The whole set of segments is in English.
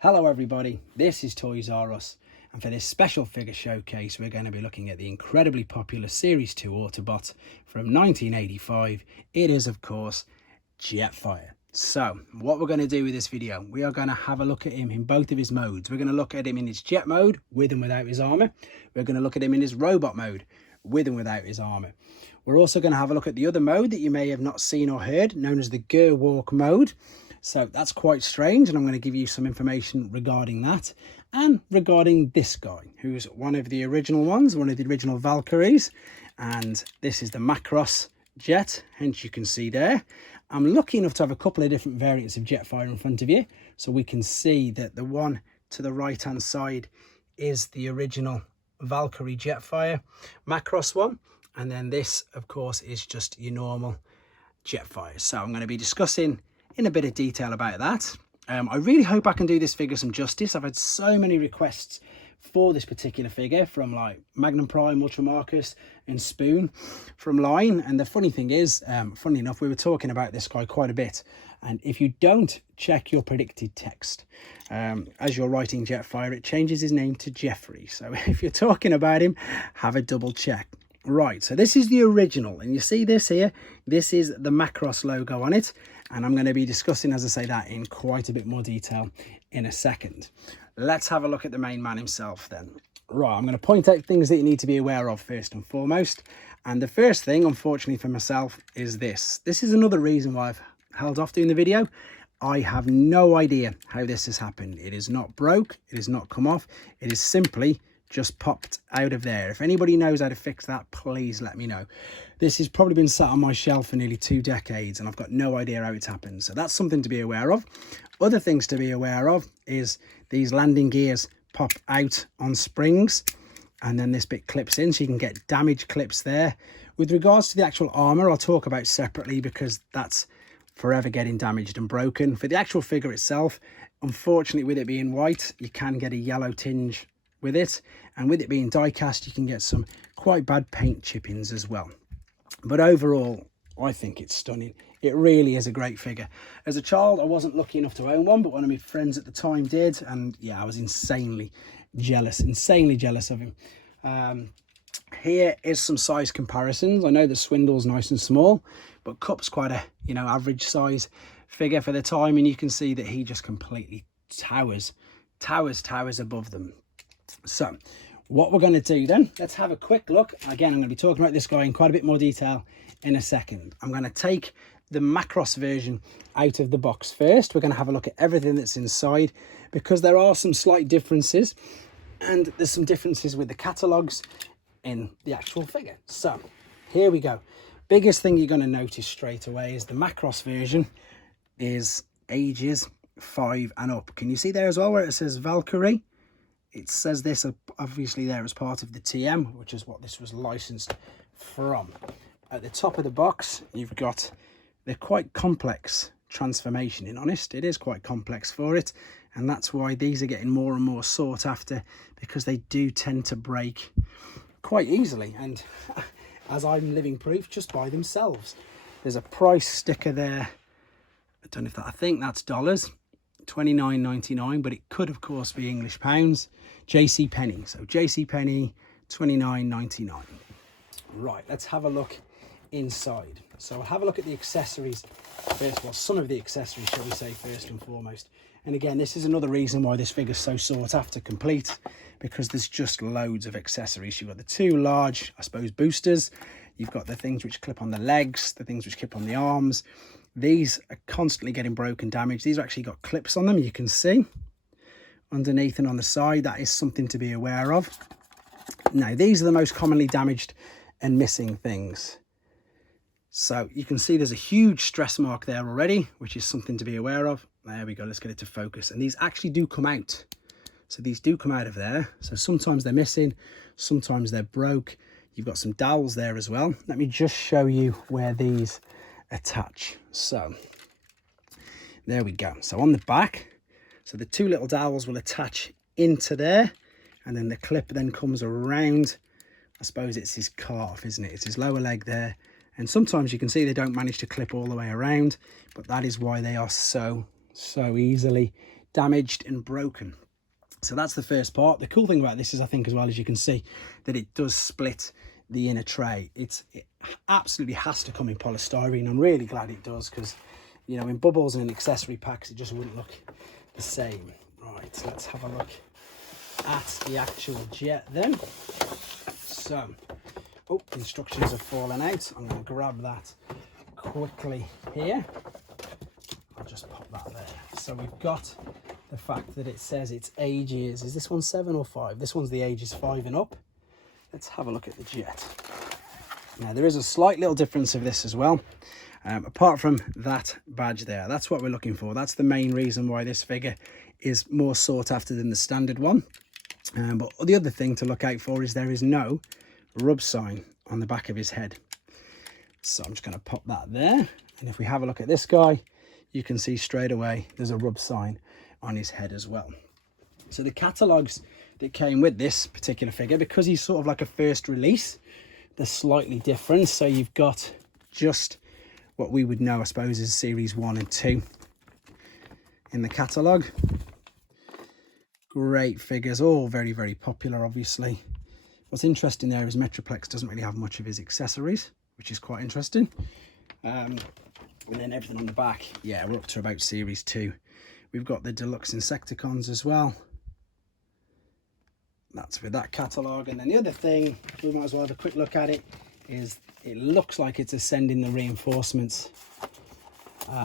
Hello everybody, this is Toys R Us, and for this special figure showcase we're going to be looking at the incredibly popular Series 2 Autobot from 1985. It is of course Jetfire. So what we're going to do with this video, we are going to have a look at him in both of his modes. We're going to look at him in his jet mode, with and without his armour. We're going to look at him in his robot mode, with and without his armour. We're also going to have a look at the other mode that you may have not seen or heard, known as the gerwalk mode. So that's quite strange, and I'm going to give you some information regarding that and regarding this guy, who's one of the original ones, one of the original Valkyries, and this is the macross jet, hence you can see there. I'm lucky enough to have a couple of different variants of Jetfire in front of you, so we can see that the one to the right hand side is the original Valkyrie Jetfire macross one, and then this of course is just your normal Jetfire. So I'm going to be discussing in a bit of detail about that. I really hope I can do this figure some justice. I've had so many requests for this particular figure from like Magnum Prime, Ultra Marcus and Spoon from line, and the funny thing is, funny enough, we were talking about this guy quite a bit, and if you don't check your predicted text as you're writing Jetfire, it changes his name to Jeffrey. So if you're talking about him, have a double check. Right, so this is the original, and you see this here, this is the macross logo on it, and I'm going to be discussing, as I say, that in quite a bit more detail in a second. Let's have a look at the main man himself then. Right, I'm going to point out things that you need to be aware of first and foremost, and the first thing, unfortunately for myself, is this. This is another reason why I've held off doing the video. I have no idea how this has happened. It is not broke, it has not come off, it is simply just popped out of there. If anybody knows how to fix that, please let me know. This has probably been sat on my shelf for nearly 2 decades and I've got no idea how it's happened. So that's something to be aware of. Other things to be aware of is these landing gears pop out on springs, and then this bit clips in, so you can get damage clips there. With regards to the actual armor, I'll talk about separately because that's forever getting damaged and broken. For the actual figure itself, unfortunately, with it being white, you can get a yellow tinge with it, and with it being die cast, you can get some quite bad paint chippings as well. But overall, I think it's stunning. It really is a great figure. As a child, I wasn't lucky enough to own one, but one of my friends at the time did, and yeah, I was insanely jealous of him. Here is some size comparisons. I know the Swindle's nice and small, but Cup's quite a, average size figure for the time, and you can see that he just completely towers above them. So what we're going to do then, let's have a quick look. Again, I'm going to be talking about this guy in quite a bit more detail in a second. I'm going to take the macross version out of the box first. We're going to have a look at everything that's inside, because there are some slight differences, and there's some differences with the catalogues in the actual figure. So here we go. Biggest thing you're going to notice straight away is the macross version is ages 5 and up. Can you see there as well where it says Valkyrie? It says this obviously there as part of the TM, which is what this was licensed from. At the top of the box, you've got the quite complex transformation. In honest, it is quite complex for it, and that's why these are getting more and more sought after, because they do tend to break quite easily, and as I'm living proof, just by themselves. There's a price sticker there. I don't know if that, I think that's dollars. $29.99, but it could of course be English pounds. JC Penney, so JC Penney, $29.99. Right, let's have a look inside. So I'll have a look at the accessories first, well, some of the accessories, shall we say, first and foremost. And again, this is another reason why this figure's so sought after complete, because there's just loads of accessories. You've got the 2 large, I suppose, boosters. You've got the things which clip on the legs, the things which clip on the arms. These are constantly getting broken, damaged. These are actually got clips on them, you can see underneath and on the side. That is something to be aware of. Now, these are the most commonly damaged and missing things. So you can see there's a huge stress mark there already, which is something to be aware of. There we go, let's get it to focus. And these actually do come out. So these do come out of there. So sometimes they're missing, sometimes they're broke. You've got some dowels there as well. Let me just show you where these attach. So there we go. So on the back, so the 2 little dowels will attach into there, and then the clip then comes around. I suppose it's his calf, isn't it? It's his lower leg there, and sometimes you can see they don't manage to clip all the way around, but that is why they are so easily damaged and broken. So that's the first part. The cool thing about this is, I think as well, as you can see, that it does split the inner tray. It absolutely has to come in polystyrene. I'm really glad it does, because, you know, in bubbles and in accessory packs, it just wouldn't look the same. Right, so let's have a look at the actual jet then. So, oh, instructions have fallen out. I'm going to grab that quickly here. I'll just pop that there. So we've got the fact that it says its age is this one 7 or 5? This one's the age is 5 and up. Let's have a look at the jet. Now there is a slight little difference of this as well. Apart from that badge there, that's what we're looking for. That's the main reason why this figure is more sought after than the standard one. But the other thing to look out for is there is no rub sign on the back of his head. So I'm just going to pop that there. And if we have a look at this guy, you can see straight away there's a rub sign on his head as well. So the catalogues that came with this particular figure, because he's sort of like a first release, they're slightly different. So you've got just what we would know, I suppose, is series 1 and 2 in the catalogue. Great figures, all very, very popular, obviously. What's interesting there is Metroplex doesn't really have much of his accessories, which is quite interesting. And then everything on the back, yeah, we're up to about series 2. We've got the deluxe Insecticons as well. That's with that catalogue. And then the other thing, we might as well have a quick look at it, is it looks like it's ascending the reinforcements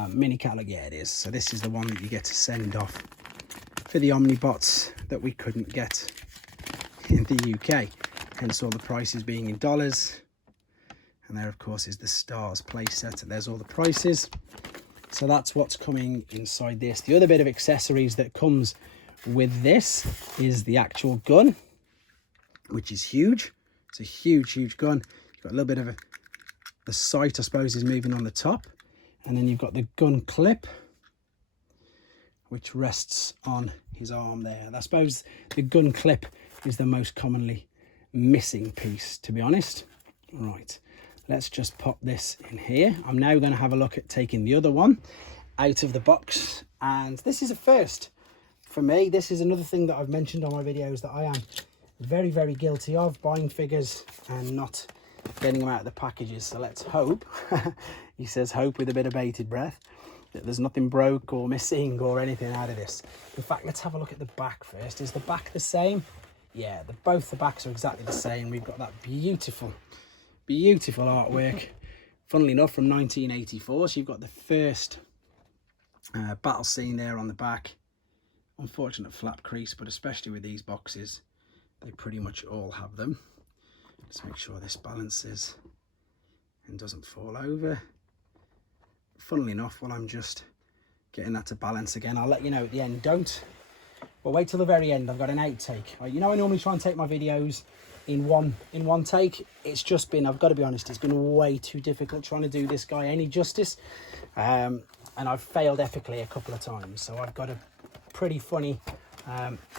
mini catalogue. Yeah, it is. So this is the one that you get to send off for the Omnibots that we couldn't get in the UK. Hence all the prices being in dollars. And there, of course, is the Stars playset. There's all the prices. So that's what's coming inside this. The other bit of accessories that comes with this is the actual gun, which is huge. It's a huge, huge gun. You've got a little bit of the sight, I suppose, is moving on the top. And then you've got the gun clip, which rests on his arm there. And I suppose the gun clip is the most commonly missing piece, to be honest. Right. Let's just pop this in here. I'm now going to have a look at taking the other one out of the box. And this is a first for me. This is another thing that I've mentioned on my videos that I am very, very guilty of, buying figures and not getting them out of the packages. So let's hope, he says hope with a bit of bated breath, that there's nothing broke or missing or anything out of this. In fact, let's have a look at the back first. Is the back the same? Yeah, both the backs are exactly the same. We've got that beautiful artwork, funnily enough, from 1984. So you've got the first battle scene there on the back. Unfortunate flap crease, but especially with these boxes, they pretty much all have them. Let's make sure this balances and doesn't fall over. Funnily enough, while I'm just getting that to balance again, I'll let you know at the end. Well, wait till the very end. I've got an outtake. You know, I normally try and take my videos in one take. It's just been, I've got to be honest, it's been way too difficult trying to do this guy any justice, and I've failed epically a couple of times. So I've got a pretty funny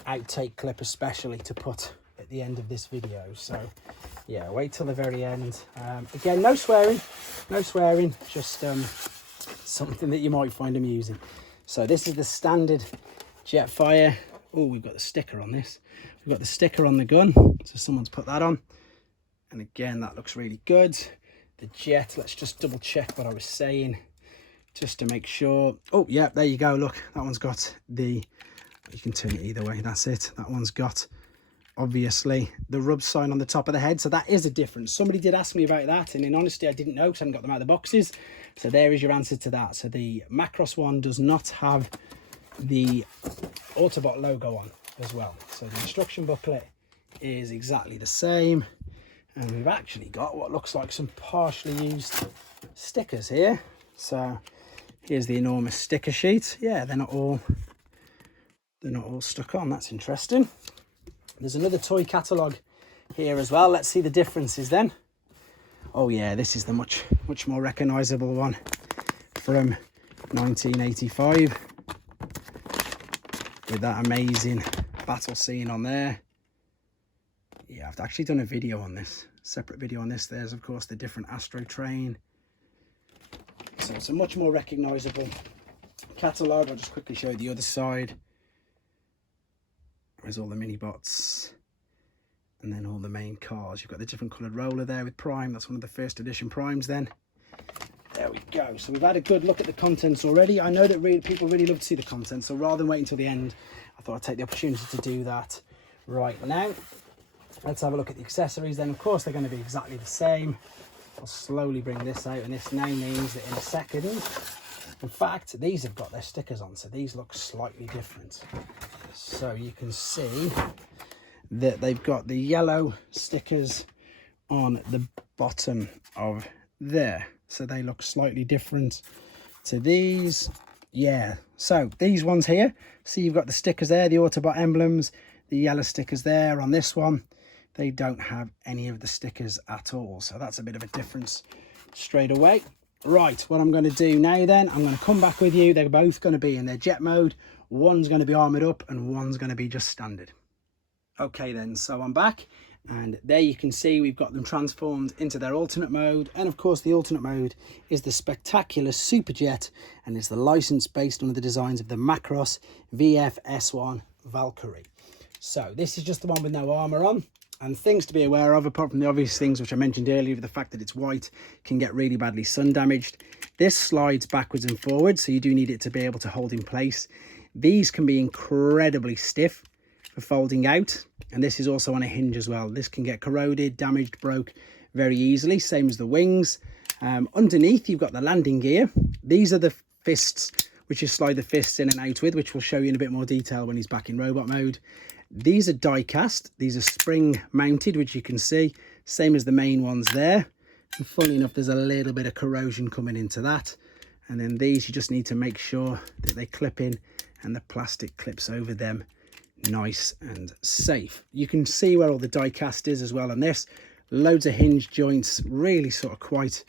outtake clip especially to put at the end of this video. So yeah, wait till the very end. Again, no swearing, just something that you might find amusing. So this is the standard Jetfire. Oh, we've got the sticker on this. We've got the sticker on the gun, so someone's put that on. And again, that looks really good. The jet, let's just double check what I was saying, just to make sure. Oh, yeah, there you go. Look, that one's got the, you can turn it either way, that's it. That one's got, obviously, the rub sign on the top of the head. So that is a difference. Somebody did ask me about that, and in honesty, I didn't know because I hadn't got them out of the boxes. So there is your answer to that. So the Macross one does not have the Autobot logo on as well. So the instruction booklet is exactly the same, and we've actually got what looks like some partially used stickers here. So here's the enormous sticker sheet. Yeah, they're not all stuck on. That's interesting. There's another toy catalogue here as well. Let's see the differences then. Oh yeah, this is the much more recognizable one from 1985. With that amazing battle scene on there. Yeah, I've actually done a video on this, separate video on this. There's of course the different Astro Train. So it's a much more recognizable catalogue. I'll just quickly show you the other side. There's all the mini bots, and then all the main cars. You've got the different coloured roller there with Prime. That's one of the first edition Primes then. There we go. So we've had a good look at the contents already. I know that people really love to see the contents, so rather than wait until the end, I thought I'd take the opportunity to do that right now. Let's have a look at the accessories then. Of course, they're going to be exactly the same. I'll slowly bring this out, and this now means that in a second, in fact, these have got their stickers on, so these look slightly different. So you can see that they've got the yellow stickers on the bottom of there. So they look slightly different to these. Yeah, so these ones here, see you've got the stickers there, the Autobot emblems, the yellow stickers there. On this one, they don't have any of the stickers at all. So that's a bit of a difference straight away. Right, what I'm going to do now then, I'm going to come back with you. They're both going to be in their jet mode. One's going to be armoured up and one's going to be just standard. Okay then, so I'm back. And there you can see we've got them transformed into their alternate mode. And of course, the alternate mode is the spectacular Superjet, and it's the license based on the designs of the Macross VF-S1 Valkyrie. So this is just the one with no armour on. And things to be aware of, apart from the obvious things which I mentioned earlier, the fact that it's white can get really badly sun damaged. This slides backwards and forwards, so you do need it to be able to hold in place. These can be incredibly stiff for folding out, and this is also on a hinge as well. This can get corroded, damaged, broke very easily, same as the wings. Underneath you've got the landing gear. These are the fists which you slide the fists in and out with, which we'll show you in a bit more detail when he's back in robot mode. These are die cast. These are spring mounted, which you can see, same as the main ones there. And funnily enough, there's a little bit of corrosion coming into that. And then these, you just need to make sure that they clip in and the plastic clips over them nice and safe. You can see where all the die cast is as well on this. Loads of hinge joints, really sort of quite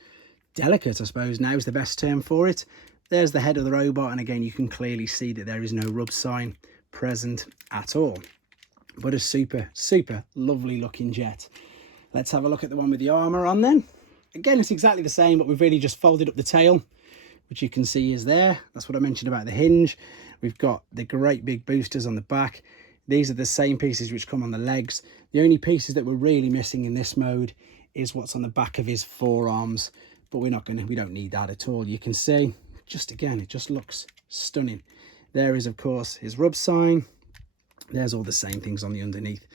delicate, I suppose now is the best term for it. There's the head of the robot, and again you can clearly see that there is no rub sign present at all. But a super lovely looking jet. Let's have a look at the one with the armour on then. Again, it's exactly the same, but we've really just folded up the tail, which you can see is there. That's what I mentioned about the hinge. We've got the great big boosters on the back. These are the same pieces which come on the legs. The only pieces that we're really missing in this mode is what's on the back of his forearms, but we don't need that at all. You can see, just again, it just looks stunning. There is, of course, his rub sign. There's all the same things on the underneath,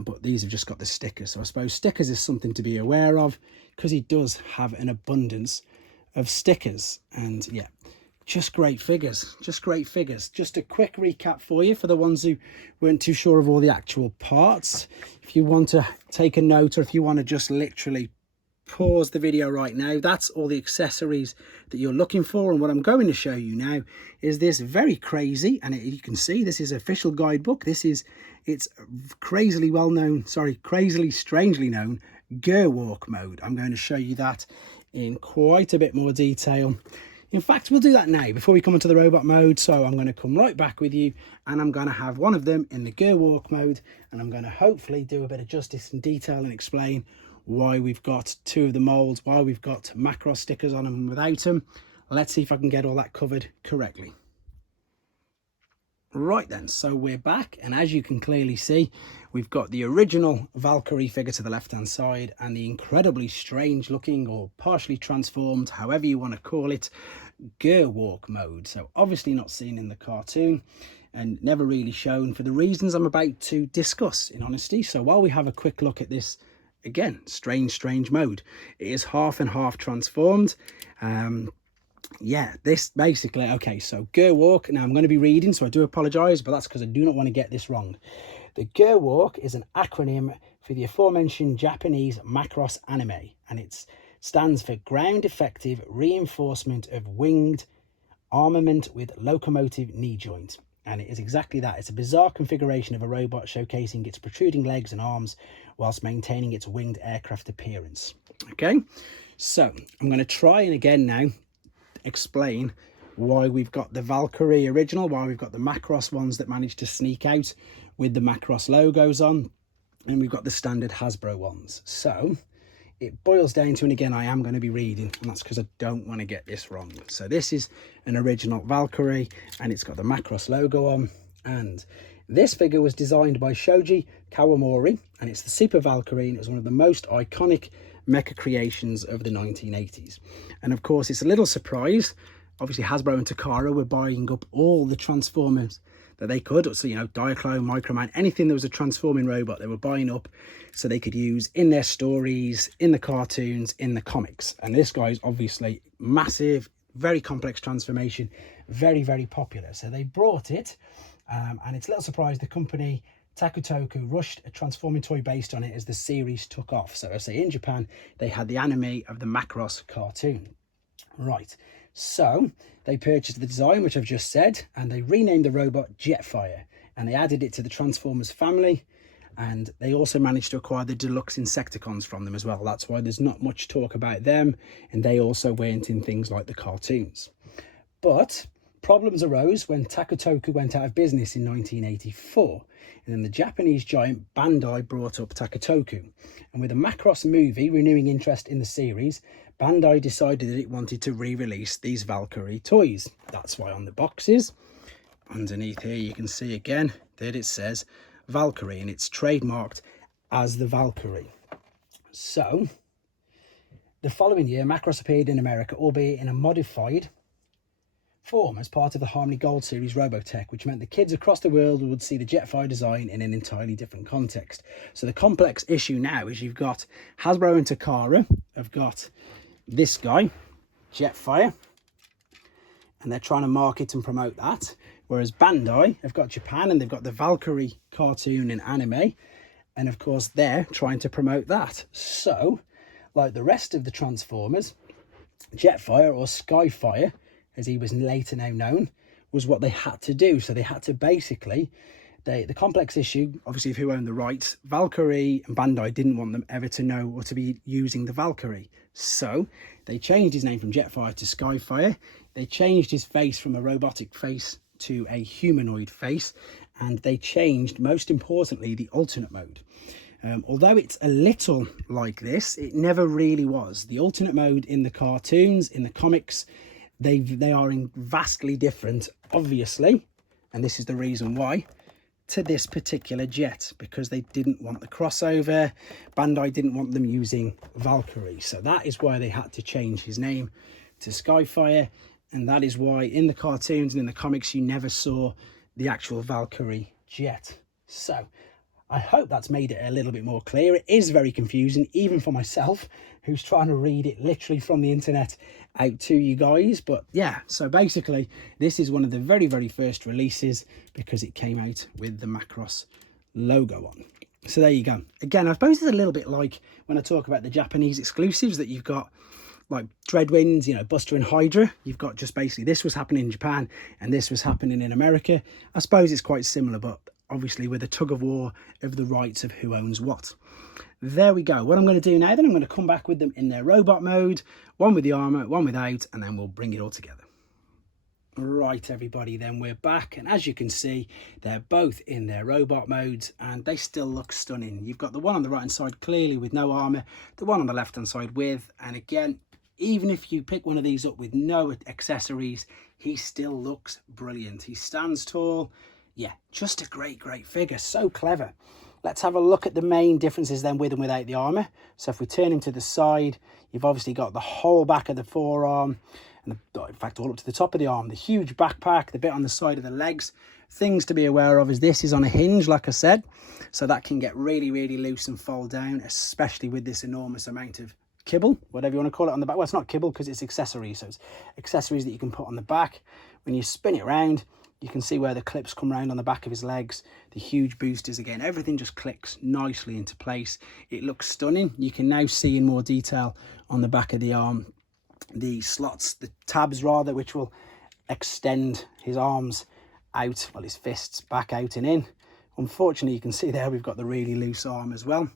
but these have just got the stickers. So I suppose stickers is something to be aware of, because he does have an abundance of stickers. And yeah, just great figures, just great figures. Just a quick recap for you, for the ones who weren't too sure of all the actual parts. If you want to take a note, or if you want to just literally pause the video right now, that's all the accessories that you're looking for. And what I'm going to show you now is this very crazy, and you can see this is official guidebook. It's crazily strangely known gerwalk mode. I'm going to show you that in quite a bit more detail. In fact, we'll do that now before we come into the robot mode. So I'm going to come right back with you, and I'm going to have one of them in the gerwalk mode, and I'm going to hopefully do a bit of justice and detail and explain why we've got two of the molds, why we've got macross stickers on them without them. Let's see if I can get all that covered correctly. Right then, so we're back, and as you can clearly see, we've got the original Valkyrie figure to the left hand side, and the incredibly strange looking, or partially transformed, however you want to call it, gerwalk mode. So obviously not seen in the cartoon and never really shown, for the reasons I'm about to discuss, in honesty. So while we have a quick look at this, again, strange mode, it is half and half transformed. Yeah, this basically, okay, so gerwalk, now I'm going to be reading, so I do apologize, but that's because I do not want to get this wrong. The gerwalk is an acronym for the aforementioned Japanese macross anime, and it stands for ground effective reinforcement of winged armament with locomotive knee joint. And it is exactly that. It's a bizarre configuration of a robot showcasing its protruding legs and arms whilst maintaining its winged aircraft appearance. Okay, so I'm going to try and again now explain why we've got the Valkyrie original, why we've got the macross ones that managed to sneak out with the macross logos on, and we've got the standard Hasbro ones. So it boils down to, and again I am going to be reading, and that's because I don't want to get this wrong. So this is an original Valkyrie, and it's got the macross logo on, and This figure was designed by Shoji Kawamori, and it's the Super Valkyrie, and it was one of the most iconic mecha creations of the 1980s. And of course, it's a little surprise. Obviously, Hasbro and Takara were buying up all the Transformers that they could. So, you know, Diaclone, Microman, anything that was a transforming robot, they were buying up so they could use in their stories, in the cartoons, in the comics. And this guy is obviously massive, very complex transformation, very, very popular. So they brought it, and it's a little surprise the company Takutoku rushed a transforming toy based on it as the series took off. So I say in Japan, they had the anime of the Macross cartoon. Right, so they purchased the design, which I've just said, and they renamed the robot Jetfire, and they added it to the Transformers family, and they also managed to acquire the deluxe Insecticons from them as well. That's why there's not much talk about them, and they also weren't in things like the cartoons. But problems arose when Takutoku went out of business in 1984, and then the Japanese giant Bandai brought up Takutoku. And with a Macross movie renewing interest in the series, Bandai decided that it wanted to re-release these Valkyrie toys. That's why on the boxes, underneath here, you can see again that it says Valkyrie, and it's trademarked as the Valkyrie. So, the following year, Macross appeared in America, albeit in a modified form as part of the Harmony Gold series Robotech, which meant the kids across the world would see the Jetfire design in an entirely different context. So the complex issue now is you've got Hasbro and Takara have got this guy, Jetfire, and they're trying to market and promote that, whereas Bandai have got Japan and they've got the Valkyrie cartoon and anime, and of course they're trying to promote that. So, like the rest of the Transformers, Jetfire, or Skyfire as he was later now known, was what they had to do. So they had to basically, the complex issue, obviously, of who owned the rights, Valkyrie and Bandai didn't want them ever to know or to be using the Valkyrie. So they changed his name from Jetfire to Skyfire. They changed his face from a robotic face to a humanoid face. And they changed, most importantly, the alternate mode. Although it's a little like this, it never really was. The alternate mode in the cartoons, in the comics, they are vastly different, obviously, and this is the reason why, to this particular jet, because they didn't want the crossover. Bandai didn't want them using Valkyrie, so that is why they had to change his name to Skyfire, and that is why in the cartoons and in the comics you never saw the actual Valkyrie jet. So I hope that's made it a little bit more clear. It is very confusing, even for myself, who's trying to read it literally from the internet out to you guys. But yeah, so basically this is one of the very, very first releases because it came out with the Macross logo on. So there you go. Again, I suppose it's a little bit like when I talk about the Japanese exclusives, that you've got like Dreadwinds, you know, Buster and Hydra. You've got just basically this was happening in Japan and this was happening in America. I suppose it's quite similar, but obviously with a tug of war of the rights of who owns what. There we go. What I'm going to do now then, I'm going to come back with them in their robot mode, one with the armour, one without, and then we'll bring it all together. Right, everybody, then we're back, and as you can see, they're both in their robot modes and they still look stunning. You've got the one on the right hand side clearly with no armour, the one on the left hand side with, and again, even if you pick one of these up with no accessories, he still looks brilliant. He stands tall. Yeah, just a great figure, so clever. Let's have a look at the main differences then with and without the armour. So if we turn him to the side, you've obviously got the whole back of the forearm, and in fact all up to the top of the arm, the huge backpack, the bit on the side of the legs. Things to be aware of is this is on a hinge, like I said, so that can get really loose and fold down, especially with this enormous amount of kibble, whatever you want to call it, on the back. Well, it's not kibble because it's accessories, so it's accessories that you can put on the back. When you spin it around, you can see where the clips come round on the back of his legs, the huge boosters. Again, everything just clicks nicely into place. It looks stunning. You can now see in more detail on the back of the arm the slots, the tabs rather, which will extend his arms out, well, his fists back out and in. Unfortunately, you can see there we've got the really loose arm as well.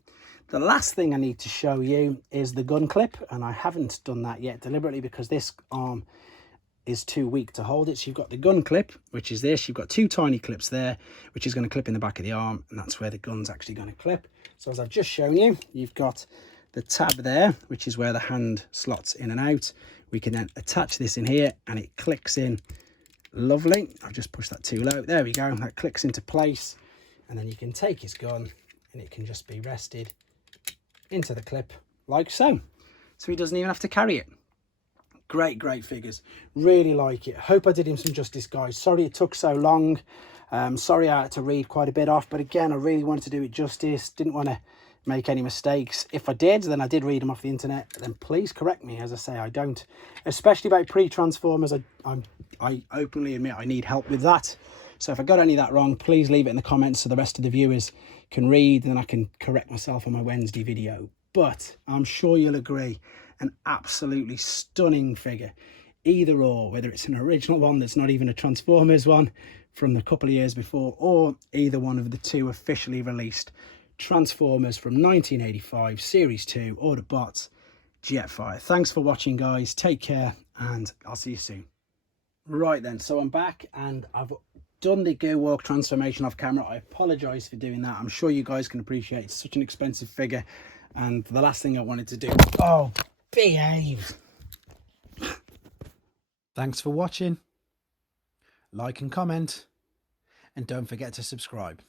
The last thing I need to show you is the gun clip, and I haven't done that yet deliberately because this arm is too weak to hold it. So you've got the gun clip, which is this. You've got two tiny clips there, which is going to clip in the back of the arm, and that's where the gun's actually going to clip. So as I've just shown you, you've got the tab there, which is where the hand slots in and out. We can then attach this in here and it clicks in lovely. I've just pushed that too low. There we go. That clicks into place. and then you can take his gun and it can just be rested into the clip like so. So he doesn't even have to carry it. Great figures. Really like it. Hope I did him some justice, guys. Sorry it took so long. Sorry I had to read quite a bit off, but again, I really wanted to do it justice. Didn't want to make any mistakes. If I did, then I did read them off the internet. Then please correct me. As I say, I don't, especially about pre-transformers. I openly admit I need help with that. So if I got any of that wrong, please leave it in the comments so the rest of the viewers can read, and then I can correct myself on my Wednesday video. But I'm sure you'll agree, an absolutely stunning figure. Either or, whether it's an original one that's not even a Transformers one from the couple of years before, or either one of the two officially released Transformers from 1985, Series 2, Autobots, Jetfire. Thanks for watching, guys. Take care, and I'll see you soon. Right then, so I'm back, and I've done the gerwalk transformation off camera. I apologise for doing that. I'm sure you guys can appreciate it's such an expensive figure, and the last thing I wanted to do... Oh, behave! Thanks for watching. Like and comment, and don't forget to subscribe.